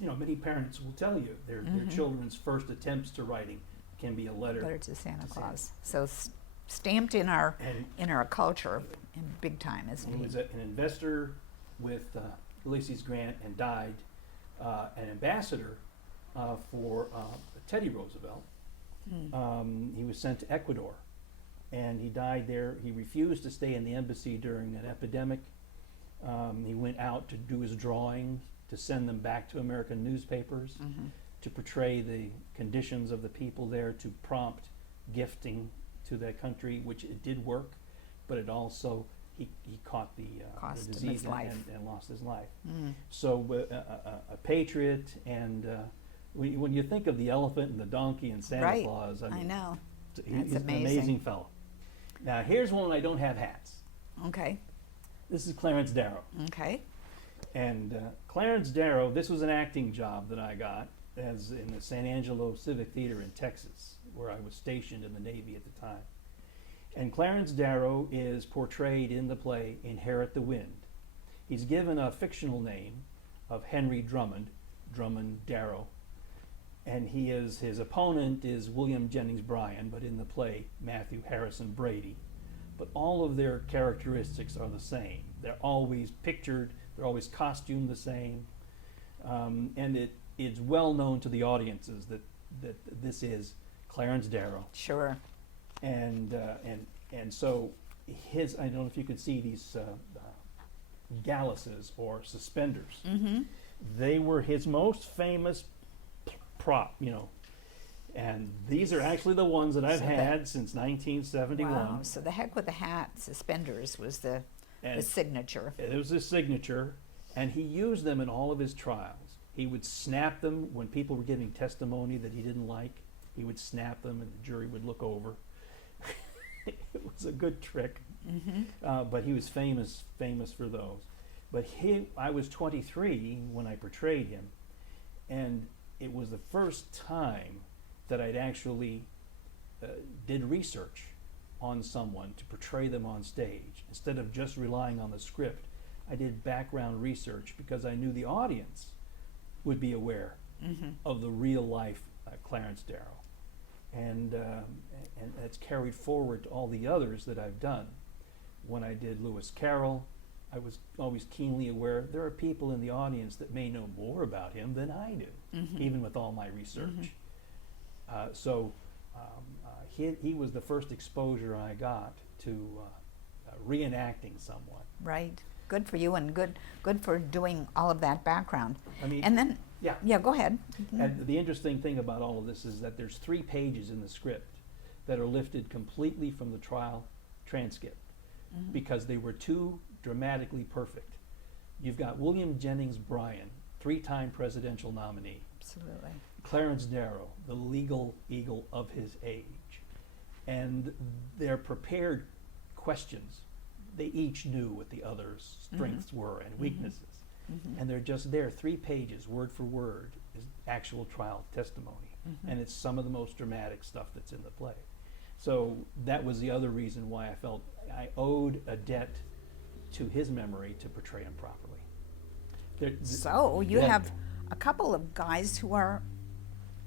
you know, many parents will tell you their children's first attempts to writing can be a letter to Santa Claus. So stamped in our culture in big time, isn't he? he? Was an investor with Ulysses Grant and died an ambassador for Teddy Roosevelt. He was sent to Ecuador, and he died there. He refused to stay in the embassy during an epidemic. He went out to do his drawings, to send them back to American newspapers, to portray the conditions of the people there, to prompt gifting to that country, which it did work, but it also, he caught the disease and lost his life. So a patriot, and when you think of the elephant and the donkey and Santa Claus, I mean, know. He's an amazing fellow. Now here's one I don't have hats. Okay. This is Clarence Darrow. Okay. And Clarence Darrow, this was an acting job that I got as in the San Angelo Civic Theater in Texas, where I was stationed in the Navy at the time. And Clarence Darrow is portrayed in the play Inherit the Wind. He's given a fictional name of Henry Drummond Darrow, and his opponent is William Jennings Bryan, but in the play Matthew Harrison Brady. But all of their characteristics are the same. They're always pictured They're always costumed the same. And it's well known to the audiences that this is Clarence Darrow. Sure. And so I don't know if you could see these galluses or suspenders. Mm-hmm. They were his most famous prop, and these are actually the ones that I've had since 1971. Wow. So the heck with the hat, suspenders was the signature. It was his signature, and he used them in all of his trials. He would snap them when people were giving testimony that he didn't like. He would snap them, and the jury would look over. It was a good trick, but he was famous for those. But I was 23 when I portrayed him, and it was the first time that I'd actually did research on someone to portray them on stage. Instead of just relying on the script, I did background research because I knew the audience would be aware of the real life Clarence Darrow. And that's carried forward to all the others that I've done. When I did Lewis Carroll, I was always keenly aware there are people in the audience that may know more about him than I do, even with all my research. So he was the first exposure I got to reenacting someone. Right. Good for you, and good for doing all of that background. I mean, and then, yeah, go ahead. And the interesting thing about all of this is that there's 3 pages in the script that are lifted completely from the trial transcript because they were too dramatically perfect. You've got William Jennings Bryan, 3-time presidential nominee. Absolutely. Clarence Darrow, the legal eagle of his age. And their prepared questions, they each knew what the other's strengths were and weaknesses. And they're just there, 3 pages, word for word, is actual trial testimony. And it's some of the most dramatic stuff that's in the play. So that was the other reason why I felt I owed a debt to his memory to portray him properly. So you have a couple of guys who are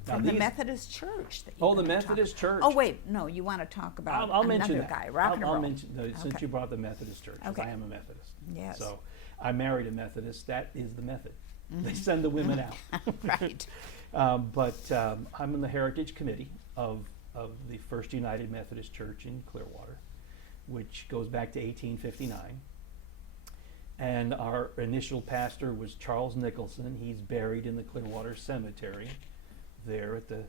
from the Methodist Church. That the Methodist Church. Oh wait, no, you want to talk about I'll another mention that. guy, rock and roll. I'll mention since you brought the Methodist Church, 'cause Okay. I am a Methodist. Yes. So I married a Methodist. That is the method. They send the women out. Right. But I'm in the Heritage Committee of the First United Methodist Church in Clearwater, which goes back to 1859. And our initial pastor was Charles Nicholson. He's buried in the Clearwater Cemetery there at the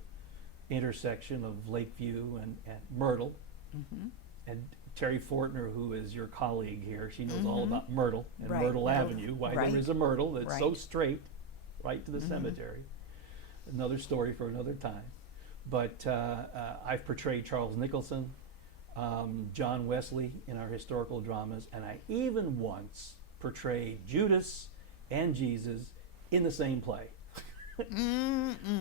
intersection of Lakeview and Myrtle. And Terry Fortner, who is your colleague here, she knows all about Myrtle and Right. Myrtle Avenue, why Right. there is a Myrtle that's so Right. straight right to the cemetery. Another story for another time. But I've portrayed Charles Nicholson, John Wesley in our historical dramas, and I even once portrayed Judas and Jesus in the same play.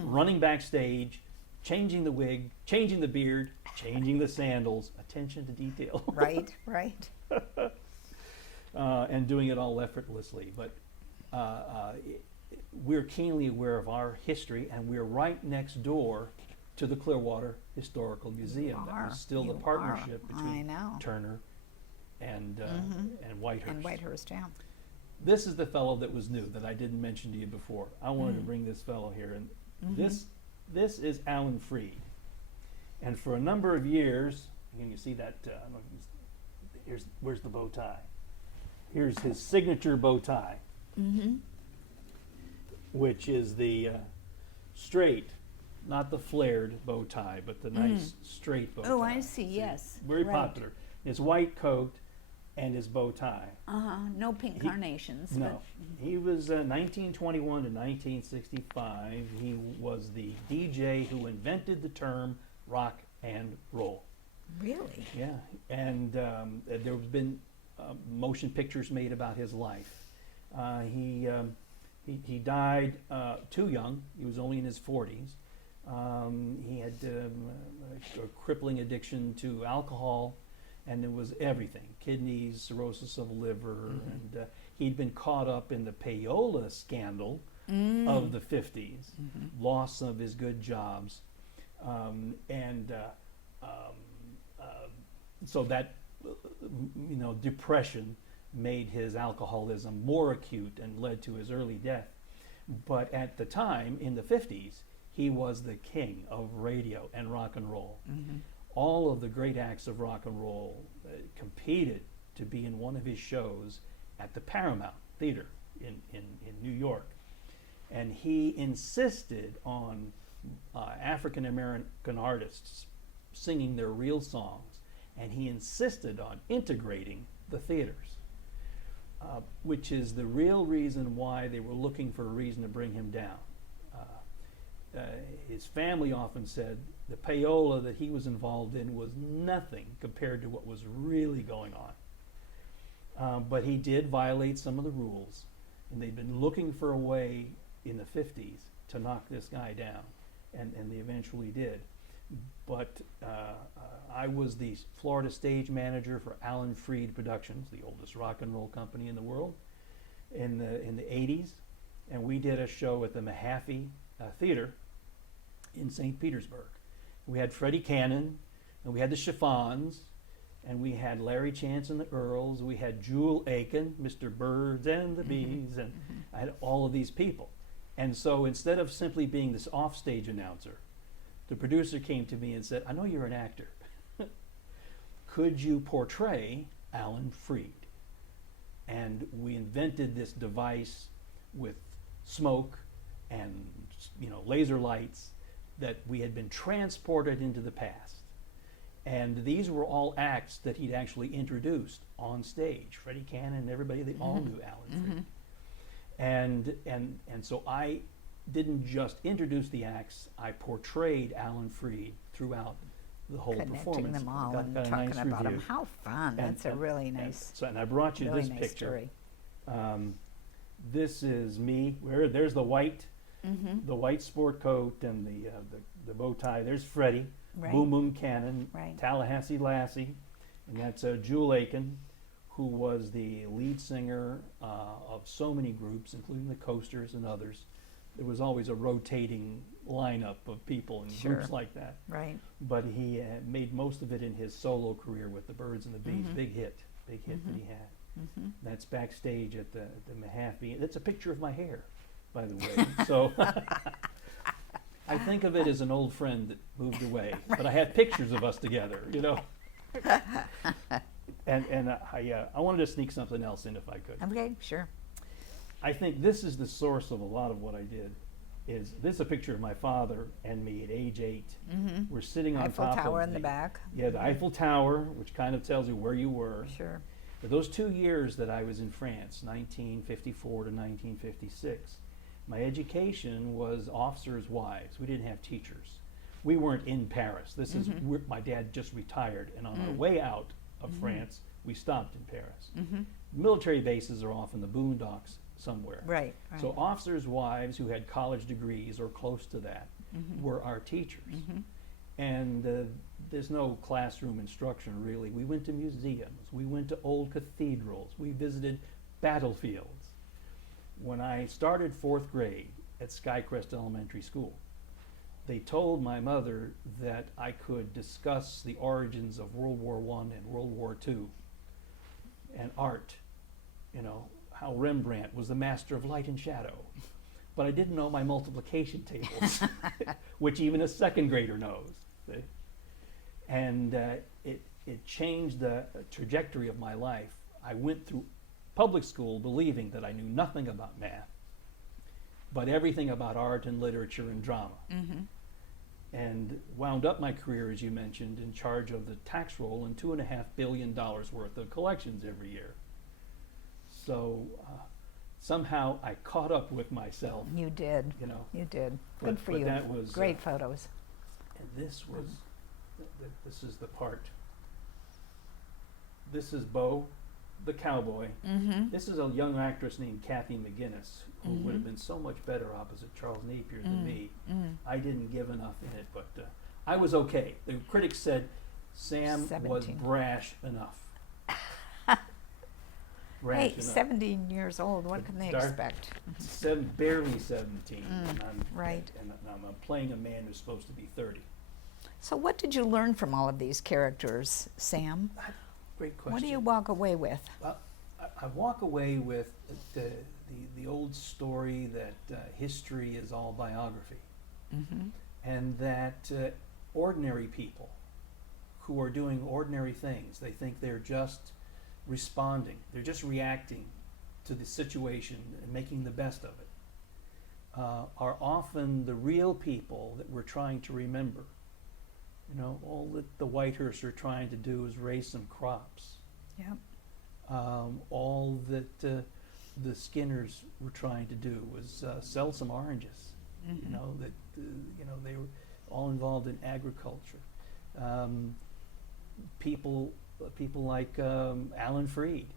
Running backstage, changing the wig, changing the beard, changing the sandals, attention to detail. Right, right. And doing it all effortlessly. But we're keenly aware of our history, and we're right next door to the Clearwater Historical Museum. That was still the You partnership are. I between know. Turner and Whitehurst. And Whitehurst, yeah. This is the fellow that was new that I didn't mention to you before. I wanted to bring this fellow here, and this is Alan Freed. And for a number of years, and you see that, I don't know if where's the bow tie? Here's his signature bow tie, which is the straight, not the flared bow tie, but the nice straight bow tie. Oh, I see, yes. Very Right. popular. His white coat and his bow tie. No pink carnations. No. He was 1921 to 1965. He was the DJ who invented the term rock and roll. But really? Yeah. And there's been motion pictures made about his life. He died too young. He was only in his 40s. He had a crippling addiction to alcohol, and it was everything: kidneys, cirrhosis of the liver, and he'd been caught up in the payola scandal of the 50s, lost some of his good jobs, so that depression made his alcoholism more acute and led to his early death. But at the time, in the 50s, he was the king of radio and rock and roll. All of the great acts of rock and roll competed to be in one of his shows at the Paramount Theater in New York. And he insisted on African American artists singing their real songs, and he insisted on integrating the theaters, which is the real reason why they were looking for a reason to bring him down. His family often said the payola that he was involved in was nothing compared to what was really going on. But he did violate some of the rules, and they'd been looking for a way in the 50s to knock this guy down, and they eventually did. But I was the Florida stage manager for Alan Freed Productions, the oldest rock and roll company in the world, in the 80s, and we did a show at the Mahaffey Theater in St. Petersburg. We had Freddie Cannon, and we had the Chiffons, and we had Larry Chance and the Earls, we had Jewel Aiken, Mr. Birds and the Bees, and I had all of these people. And so instead of simply being this offstage announcer, the producer came to me and said, I know you're an actor. Could you portray Alan Freed? And we invented this device with smoke and laser lights that we had been transported into the past. And these were all acts that he'd actually introduced on stage. Freddie Cannon and everybody, they all knew Alan Freed. And so I didn't just introduce the acts, I portrayed Alan Freed throughout the whole Connecting performance. them all Got and a talking nice about them. review. How fun. That's a really nice, And I brought you really this nice picture. story. This is me. There's the white sport coat and the bow tie. There's Freddie, Right. Boom Boom Cannon, Right. Tallahassee Lassie, and that's Jewel Aiken, who was the lead singer of so many groups, including the Coasters and others. There was always a rotating lineup of people in Sure. groups like that. Right. But he made most of it in his solo career with the Birds and the Bees. Big hit that he had. That's backstage at the Mahaffey. That's a picture of my hair, by the way. So I think of it as an old friend that moved away, but I had pictures of us together, And I wanted to sneak something else in if I could. Okay, sure. I think this is the source of a lot of what I did. This is a picture of my father and me at age 8. We're sitting on Eiffel top Tower of in the back. Yeah, the Eiffel Tower, which kind of tells you where you were. Sure. For those 2 years that I was in France, 1954 to 1956, my education was officers' wives. We didn't have teachers. We weren't in Paris. This is my dad just retired, and on our way out of France, we stopped in Paris. Military bases are off in the boondocks somewhere. Right. So officers' wives who had college degrees or close to that were our teachers. And there's no classroom instruction, really. We went to museums. We went to old cathedrals. We visited battlefields. When I started 4th grade at Skycrest Elementary School, they told my mother that I could discuss the origins of World War I and World War II and art, how Rembrandt was the master of light and shadow. But I didn't know my multiplication tables, which even a 2nd grader knows. See? And it changed the trajectory of my life. I went through public school believing that I knew nothing about math, but everything about art and literature and drama. And wound up my career, as you mentioned, in charge of the tax roll and $2.5 billion worth of collections every year. So somehow I caught up with myself. You did. You did. Good for you. That was great photos. And this was, this is the part. This is Bo, the cowboy. This is a young actress named Kathy McGinnis, who would have been so much better opposite Charles Napier than me. I didn't give enough in it, but I was okay. The critics said Sam was 17. brash enough. Hey, 17 years old. What can they Dark- expect? Barely 17. And right. And I'm playing a man who's supposed to be 30. So what did you learn from all of these characters, Sam? Great question. What do you walk away with? Well, I walk away with the old story that history is all biography, and that ordinary people who are doing ordinary things, they think they're just responding, they're just reacting to the situation and making the best of it, are often the real people that we're trying to remember. You know, all that the Whitehursts are trying to do is raise some crops. Yep. All that the Skinners were trying to do was sell some oranges. You know, that they were all involved in agriculture. People like Alan Freed,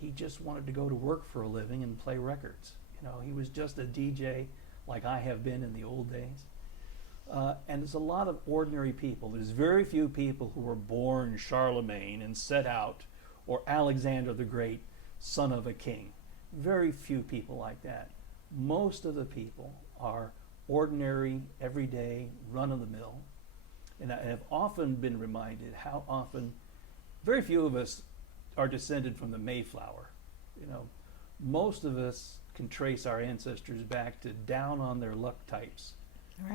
he just wanted to go to work for a living and play records. You know, he was just a DJ like I have been in the old days. And there's a lot of ordinary people. There's very few people who were born Charlemagne and set out, or Alexander the Great, son of a king. Very few people like that. Most of the people are ordinary, everyday, run-of-the-mill. And I have often been reminded how often very few of us are descended from the Mayflower. You know, most of us can trace our ancestors back to down-on-their-luck types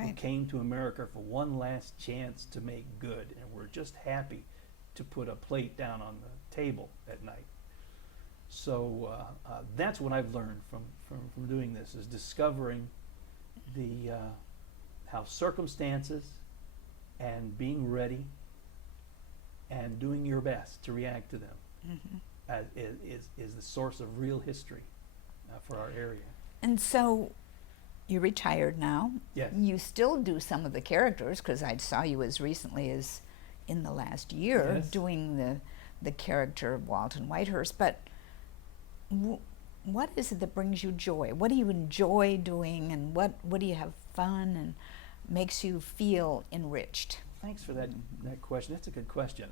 who came to America for one last chance to make good, and were just happy to put a plate down on the table at night. So that's what I've learned from doing this, is discovering the how circumstances and being ready and doing your best to react to them is the source of real history for our area. And so you're retired now. Yes. You still do some of the characters, because I saw you as recently as in the last year doing the character of Walton Whitehurst. But what is it that brings you joy? What do you enjoy doing, and what do you have fun and makes you feel enriched? Thanks for that question. That's a good question.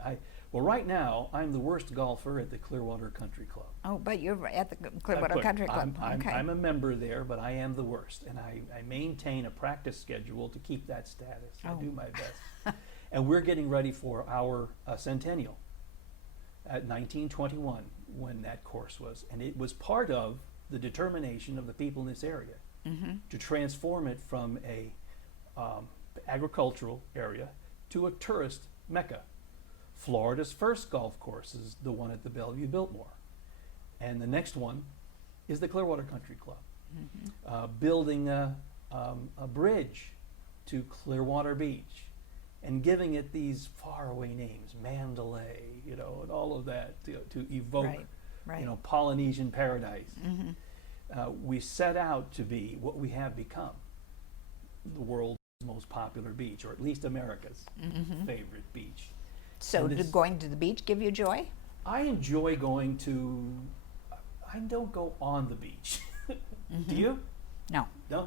Well, right now, I'm the worst golfer at the Clearwater Country Club. Oh, but you're at the Clearwater Country Club. I'm a member there, but I am the worst. And I maintain a practice schedule to keep that status. I do my best. And we're getting ready for our centennial at 1921, when that course was. And it was part of the determination of the people in this area to transform it from a agricultural area to a tourist mecca. Florida's first golf course is the one at the Bellevue Biltmore, and the next one is the Clearwater Country Club. Building a bridge to Clearwater Beach and giving it these faraway names, Mandalay, you know, and all of that to evoke, you know, Polynesian paradise. We set out to be what we have become, the world's most popular beach, or at least America's favorite beach. So did going to the beach give you joy? I enjoy going to, I don't go on the beach. Do you? No. No?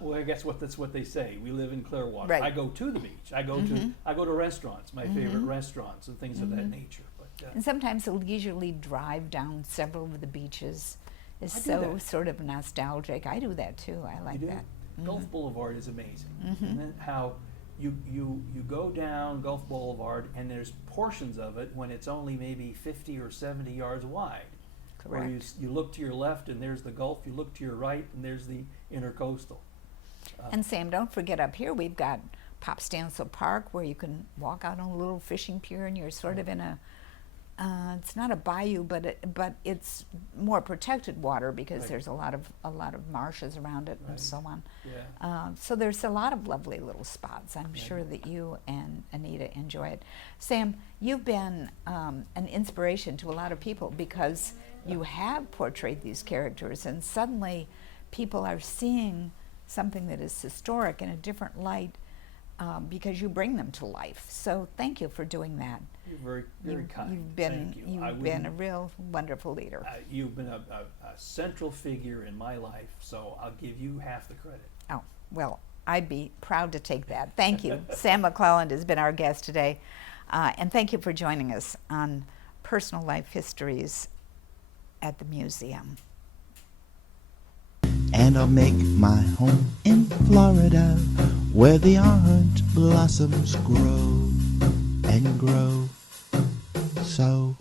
Well, I guess that's what they say. We live in Clearwater. Right. I go to the beach. I go to restaurants, my favorite restaurants and things of that nature. But And sometimes a leisurely drive down several of the beaches is I do so that. sort of nostalgic. I do that too. I like you do? that. Gulf Boulevard is amazing. And then how you go down Gulf Boulevard, and there's portions of it when it's only maybe 50 or 70 yards wide. Correct. Where you look to your left and there's the Gulf, you look to your right and there's the intercoastal. And Sam, don't forget, up here we've got Pop Stansel Park, where you can walk out on a little fishing pier, and you're sort of in a, it's not a bayou, but it's more protected water, because there's a lot of marshes around it and so on. Yeah. So there's a lot of lovely little spots. I'm sure that you and Anita enjoy it. Sam, you've been an inspiration to a lot of people, because you have portrayed these characters, and suddenly people are seeing something that is historic in a different light, because you bring them to life. So thank you for doing that. You're very kind. You've been Thank you. you've been a real wonderful leader. You've been a central figure in my life, so I'll give you half the credit. Oh, well, I'd be proud to take that. Thank you. Sam McClelland has been our guest today, and thank you for joining us on Personal Life Histories at the Museum. And I'll make my home in Florida, where the orange blossoms grow and grow. So